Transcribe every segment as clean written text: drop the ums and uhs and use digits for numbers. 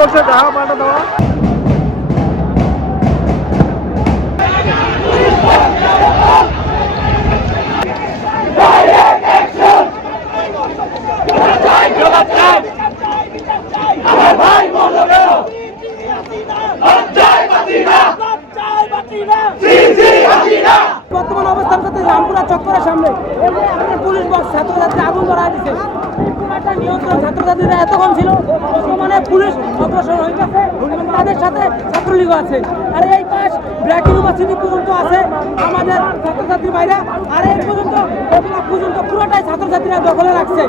চলছে দেখা পাল্টা দেওয়া। বর্তমান অবস্থান করতে রামপুরা চক্করের সামনে পুলিশ বক্স ছাত্রছাত্রী আগুন ধরা দিচ্ছে। নিয়ন্ত্রণ ছাত্রছাত্রীরা এত কম ছিল, বর্তমানে পুলিশ অগ্রসর হয়ে গেছে, তাদের সাথে ছাত্রলীগ আছে। আর এই পাশ ব্র্যাক ইউনিভার্সিটি পর্যন্ত আছে আমাদের ছাত্রছাত্রী বাইরে। আর এই পর্যন্ত পুরোটাই ছাত্রছাত্রীরা দখলে রাখছে।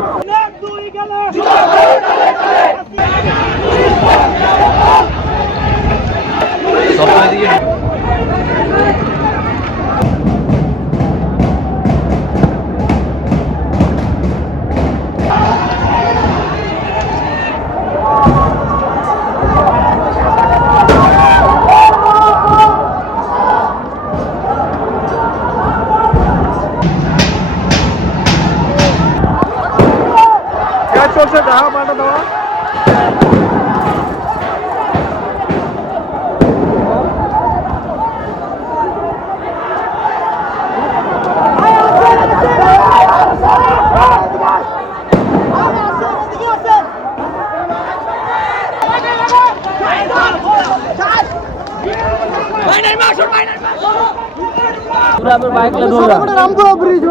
চলছে দেখা পাল্টা দেওয়া। রামপুরা ব্রিজ